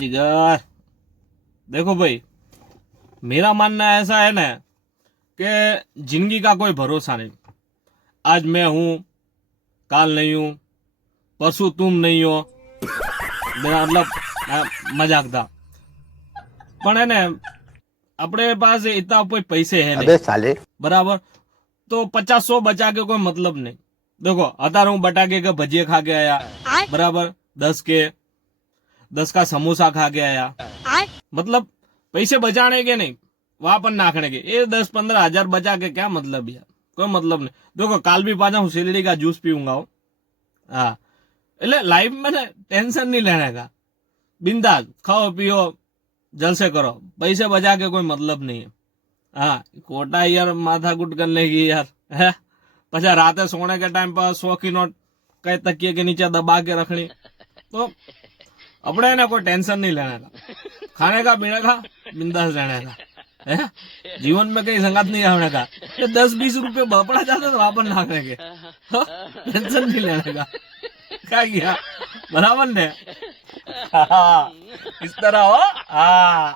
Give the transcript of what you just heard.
जिगर देखो भाई, मेरा मानना ऐसा है ना कि जिंदगी का कोई भरोसा नहीं। आज मैं हूं, काल नहीं हूं, परसों तुम नहीं हो। मेरा मतलब मजाक था। पण है ने अपने पास इतना कोई पैसे है नहीं, अबे साले। बराबर। तो 50-100 बचा के कोई मतलब नहीं। देखो अतार हूँ बटाके के भजिए खा के आया, बराबर। 10 का समोसा खा के आया। मतलब पैसे बचाने के नहीं, वहां पर नाखने के। ये 10-15 हजार बचा के क्या मतलब यार, कोई मतलब नहीं। देखो काल भी पाछा हूँ શેરડી का जूस पीऊंगा हूँ। हाँ, એટલે लाइफ में ना टेंशन नहीं लेने का, बिंदास खाओ पियो जलसे करो, पैसे बचा के कोई मतलब नहीं है। हाँ, कोटा यार माथा कुट करने की यार है। पछा राते सोने के टाइम पर 100 की नोट कई तकिए के नीचे दबा के रखनी। तो अपने ना कोई टेंशन नहीं लेने का, खाने का पीने का बिंदास रहने का है। जीवन में कहीं संगत नहीं होने का। ये 10-20 रुपए बपड़ा जाते तो वापस नाखने के, टेंशन नहीं लेने का। क्या किया, बराबर ने। हाँ, इस तरह हो। हाँ।